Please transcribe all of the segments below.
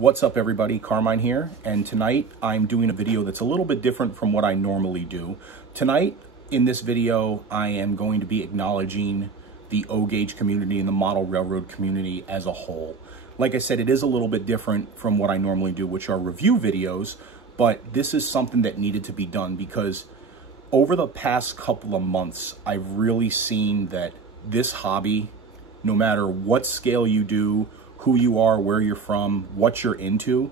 What's up everybody, Carmine here, and tonight I'm doing a video that's a little bit different from what I normally do. Tonight, in this video, I am going to be acknowledging the O-Gauge community and the model railroad community as a whole. Like I said, it is a little bit different from what I normally do, which are review videos, but this is something that needed to be done because over the past couple of months, I've really seen that this hobby, no matter what scale you do, who you are, where you're from, what you're into,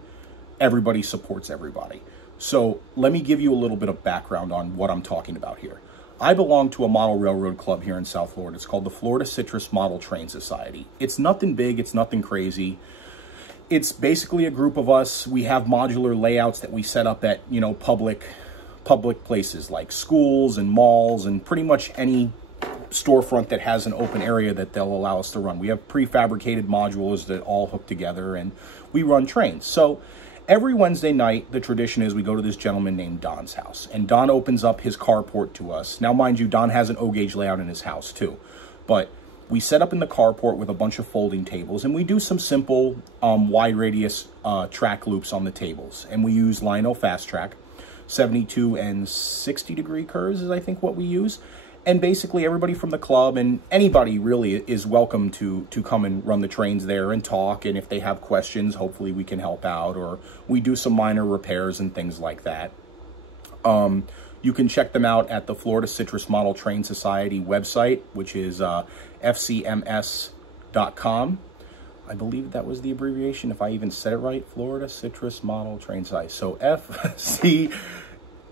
everybody supports everybody. So let me give you a little bit of background on what I'm talking about here. I belong to a model railroad club here in South Florida. It's called the Florida Citrus Model Train Society. It's nothing big, it's nothing crazy. It's basically a group of us. We have modular layouts that we set up at, public places like schools and malls and pretty much any storefront that has an open area that they'll allow us to run. We have prefabricated modules that all hook together and we run trains. So every Wednesday night, the tradition is we go to this gentleman named Don's house, and Don opens up his carport to us. Now, mind you, Don has an O-Gauge layout in his house too, but we set up in the carport with a bunch of folding tables, and we do some simple wide radius track loops on the tables, and we use Lionel Fast Track. 72 and 60 degree curves is I think what we use. And basically everybody from the club and anybody really is welcome to come and run the trains there and talk. And if they have questions, hopefully we can help out, or we do some minor repairs and things like that. You can check them out at the Florida Citrus Model Train Society website, which is fcms.com. I believe that was the abbreviation, if I even said it right, Florida Citrus Model Train Society. So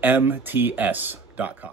fcmts.com.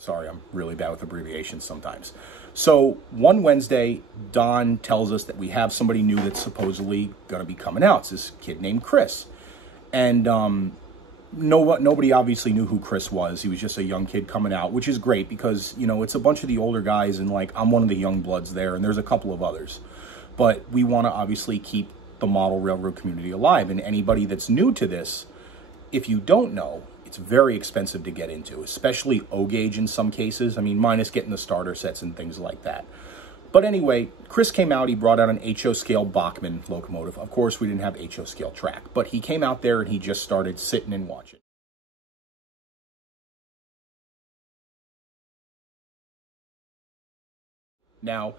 Sorry, I'm really bad with abbreviations sometimes. So one Wednesday, Don tells us that we have somebody new that's supposedly going to be coming out. It's this kid named Chris. And nobody obviously knew who Chris was. He was just a young kid coming out, which is great because, it's a bunch of the older guys and I'm one of the young bloods there and there's a couple of others. But we want to obviously keep the model railroad community alive. And anybody that's new to this, if you don't know, it's very expensive to get into, especially O-Gauge in some cases. I mean, minus getting the starter sets and things like that. But anyway, Chris came out, he brought out an HO scale Bachmann locomotive. Of course, we didn't have HO scale track, but he came out there and he just started sitting and watching. Now,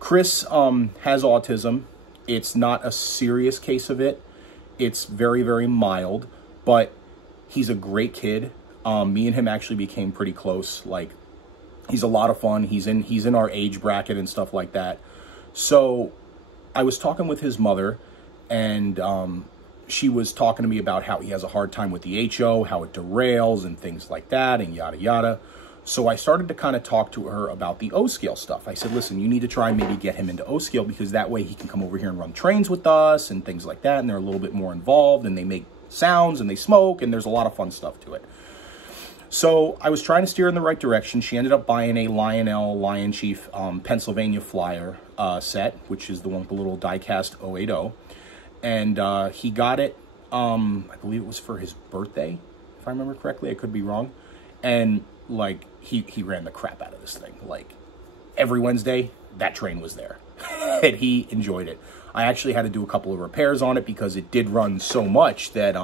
Chris has autism. It's not a serious case of it. It's very, very mild, but he's a great kid. Me and him actually became pretty close. Like, he's a lot of fun. He's in our age bracket and stuff like that. So I was talking with his mother, and she was talking to me about how he has a hard time with the HO, how it derails and things like that, and yada yada. So I started to kind of talk to her about the O-scale stuff. I said, listen, you need to try and maybe get him into O-scale because that way he can come over here and run trains with us and things like that. And they're a little bit more involved and they make sounds and they smoke and there's a lot of fun stuff to it. So I was trying to steer in the right direction. She ended up buying a Lionel Lion Chief Pennsylvania Flyer set, which is the one with the little die-cast 080. And he got it, I believe it was for his birthday, if I remember correctly. I could be wrong. And, like, he ran the crap out of this thing. Like, every Wednesday, that train was there. And he enjoyed it. I actually had to do a couple of repairs on it because it did run so much that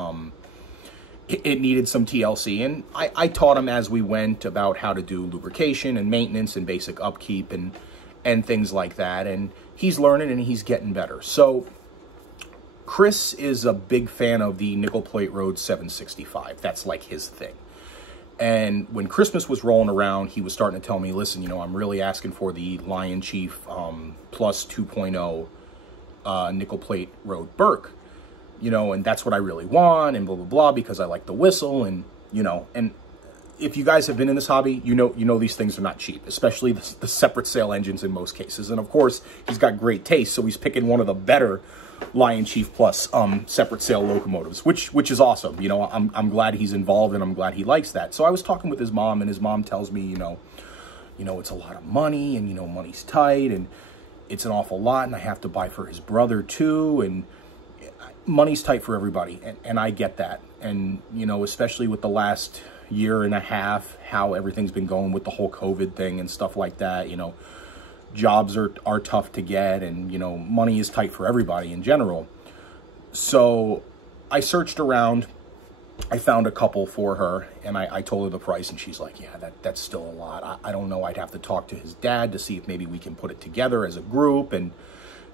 it needed some TLC. And I taught him as we went about how to do lubrication and maintenance and basic upkeep and things like that. And he's learning and he's getting better. So Chris is a big fan of the nickel plate Road 765. That's like his thing. And when Christmas was rolling around, he was starting to tell me, listen, you know, I'm really asking for the Lion Chief Plus 2.0 nickel plate Road Burke, you know, and that's what I really want, and blah, blah, blah, because I like the whistle, and, you know, and if you guys have been in this hobby, you know these things are not cheap, especially the separate sail engines in most cases. And of course, he's got great taste, so he's picking one of the better Lion Chief Plus separate sail locomotives, which is awesome. You know, I'm glad he's involved, and I'm glad he likes that. So I was talking with his mom, and his mom tells me, you know, it's a lot of money, and, you know, money's tight, and it's an awful lot, and I have to buy for his brother too, and money's tight for everybody, and I get that. And, you know, especially with the last year and a half, how everything's been going with the whole COVID thing and stuff like that, you know, jobs are tough to get, and, you know, money is tight for everybody in general. So I searched around, I found a couple for her, and I told her the price, and she's like, yeah, that's still a lot. I don't know, I'd have to talk to his dad to see if maybe we can put it together as a group, and,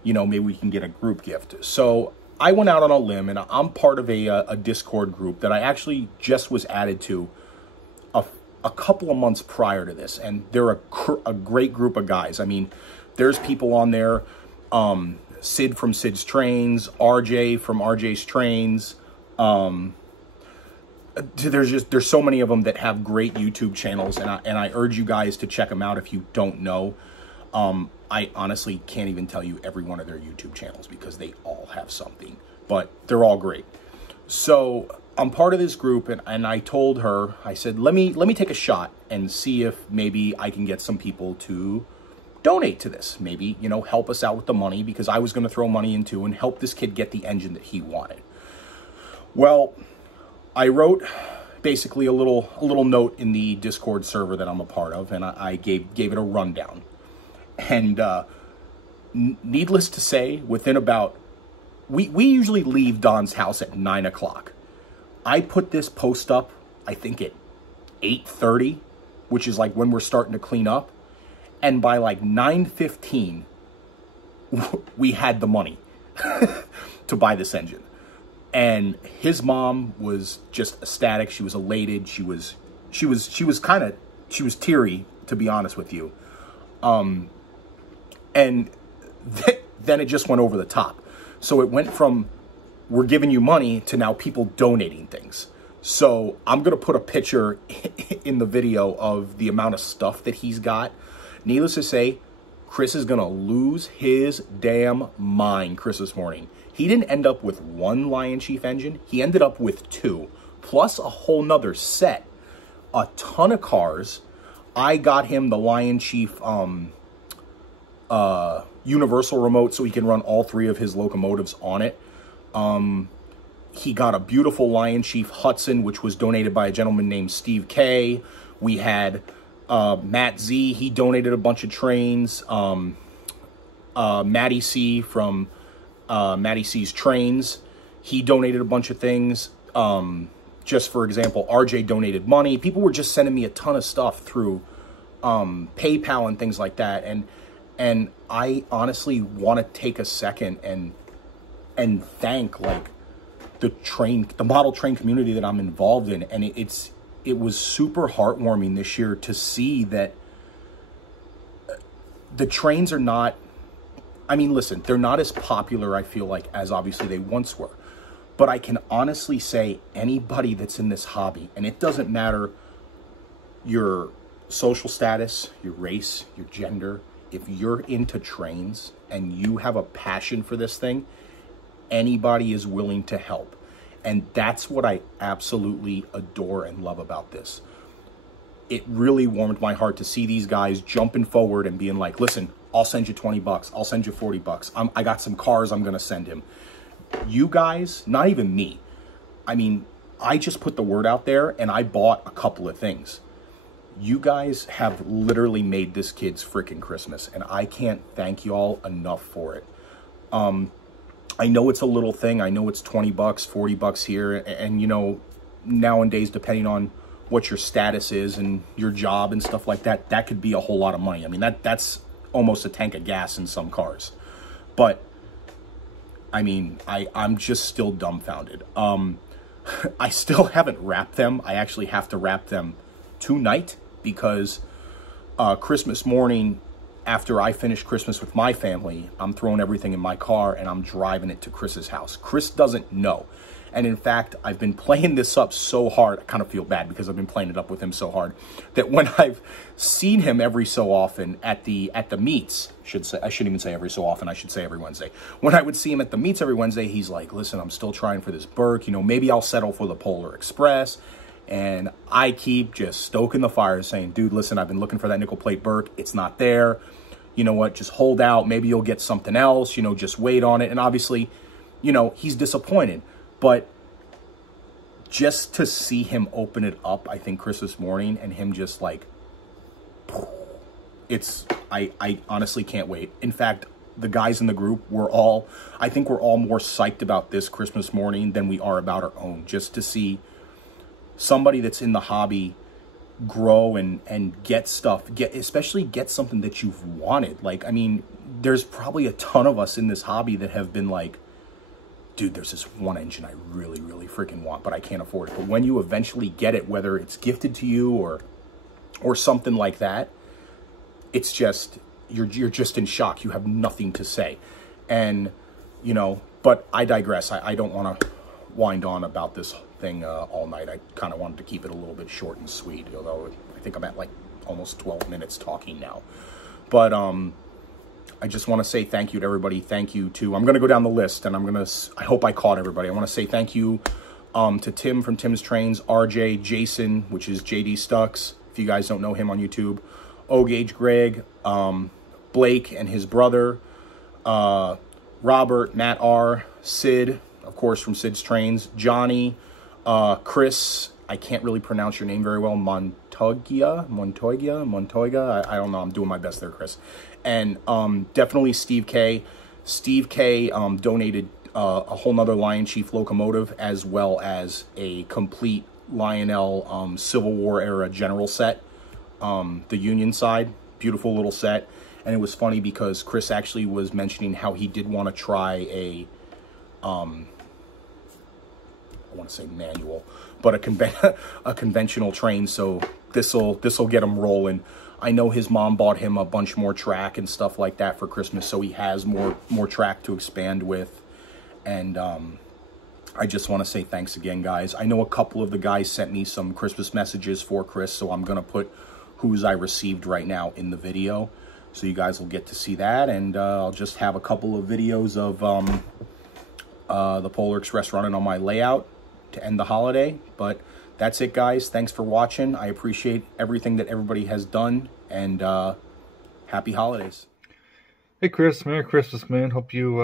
you know, maybe we can get a group gift. So I went out on a limb, and I'm part of a Discord group that I actually just was added to a couple of months prior to this, and they're a great group of guys. I mean, there's people on there, Sid from Sid's Trains, RJ from RJ's Trains. There's so many of them that have great YouTube channels, and I urge you guys to check them out if you don't know. I honestly can't even tell you every one of their YouTube channels because they all have something, but they're all great. So I'm part of this group, and I told her, I said, let me take a shot and see if maybe I can get some people to donate to this. Maybe, you know, help us out with the money, because I was going to throw money into and help this kid get the engine that he wanted. Well, I wrote basically a little note in the Discord server that I'm a part of, and I gave it a rundown. And needless to say, within about, we usually leave Don's house at 9 o'clock. I put this post up, I think at 8:30, which is like when we're starting to clean up. And by like 9:15, we had the money to buy this engine. And his mom was just ecstatic. She was elated. She was teary, to be honest with you. And then it just went over the top. So it went from, we're giving you money, to now people donating things. So I'm going to put a picture in the video of the amount of stuff that he's got. Needless to say, Chris is going to lose his damn mind Christmas morning. He didn't end up with one Lion Chief engine. He ended up with 2, plus a whole nother set. A ton of cars. I got him the Lion Chief universal remote so he can run all 3 of his locomotives on it. He got a beautiful Lion Chief Hudson, which was donated by a gentleman named Steve K. We had Matt Z. He donated a bunch of trains. Matty C from Matty C's Trains. He donated a bunch of things. Just for example, RJ donated money. People were just sending me a ton of stuff through PayPal and things like that. And I honestly want to take a second and thank, like, the model train community that I'm involved in. And it was super heartwarming this year to see that the trains are not, I mean, listen, they're not as popular, I feel like, as obviously they once were. But I can honestly say anybody that's in this hobby, and it doesn't matter your social status, your race, your gender, if you're into trains and you have a passion for this thing, anybody is willing to help. And that's what I absolutely adore and love about this. It really warmed my heart to see these guys jumping forward and being like, listen, I'll send you 20 bucks. I'll send you 40 bucks. I got some cars I'm going to send him. you guys, not even me, I mean, I just put the word out there and I bought a couple of things. You guys have literally made this kid's freaking Christmas, and I can't thank y'all enough for it. I know it's a little thing. I know it's 20 bucks, 40 bucks here. And, you know, nowadays, depending on what your status is and your job and stuff like that, that could be a whole lot of money. I mean, that's almost a tank of gas in some cars. But, I mean, I'm just still dumbfounded. I still haven't wrapped them. I actually have to wrap them tonight because Christmas morning, after I finish Christmas with my family, I'm throwing everything in my car and I'm driving it to Chris's house. Chris doesn't know. And in fact, I've been playing this up so hard, I kind of feel bad because I've been playing it up with him so hard, that when I've seen him every so often at the meets, I shouldn't even say every so often, I should say every Wednesday. When I would see him at the meets every Wednesday, he's like, listen, I'm still trying for this Burke, you know, maybe I'll settle for the Polar Express. And I keep just stoking the fire saying, dude, listen, I've been looking for that nickel plate Burke. It's not there. You know what? Just hold out. Maybe you'll get something else, you know, just wait on it. And obviously, you know, he's disappointed. But just to see him open it up, I think, Christmas morning, and him just like, I honestly can't wait. In fact, the guys in the group, I think we're all more psyched about this Christmas morning than we are about our own. Just to see somebody that's in the hobby grow and get stuff, especially get something that you've wanted. Like, I mean, there's probably a ton of us in this hobby that have been like, dude, there's this one engine I really, really freaking want, but I can't afford it. But when you eventually get it, whether it's gifted to you or something like that, it's just, you're just in shock. You have nothing to say. And, you know, but I digress. I don't want to wind on about this thing all night. I kind of wanted to keep it a little bit short and sweet, although I think I'm at like almost 12 minutes talking now. But I just want to say thank you to everybody. Thank you to, I'm going to go down the list, and I hope I caught everybody. I want to say thank you to Tim from Tim's Trains, RJ, Jason, which is JD Stucks, if you guys don't know him on YouTube, O-Gauge Greg, Blake and his brother, Robert, Matt R, Sid, of course, from Sid's Trains, Johnny, Chris, I can't really pronounce your name very well, Montoya, I don't know, I'm doing my best there, Chris. And definitely Steve K. Steve K donated a whole nother Lion Chief locomotive, as well as a complete Lionel Civil War era general set, the Union side, beautiful little set. And it was funny because Chris actually was mentioning how he did want to try a I want to say manual, but a conventional train. So this'll get him rolling. I know his mom bought him a bunch more track and stuff like that for Christmas, so he has more track to expand with. And I just want to say thanks again, guys. I know a couple of the guys sent me some Christmas messages for Chris, so I'm gonna put whose I received right now in the video, so you guys will get to see that. And I'll just have a couple of videos of the Polar Express running on my layout to end the holiday. But that's it, guys. Thanks for watching. I appreciate everything that everybody has done, and happy holidays. Hey Chris, Merry Christmas, man. Hope you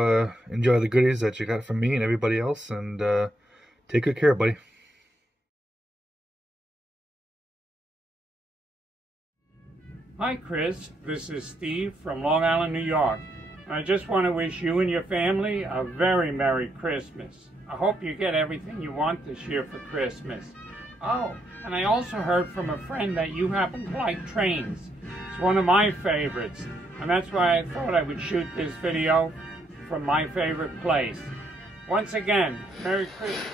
enjoy the goodies that you got from me and everybody else, and take good care, buddy. Hi Chris, this is Steve from Long Island, New York. And I just want to wish you and your family a very Merry Christmas. I hope you get everything you want this year for Christmas. Oh, and I also heard from a friend that you happen to like trains. It's one of my favorites, and that's why I thought I would shoot this video from my favorite place. Once again, Merry Christmas.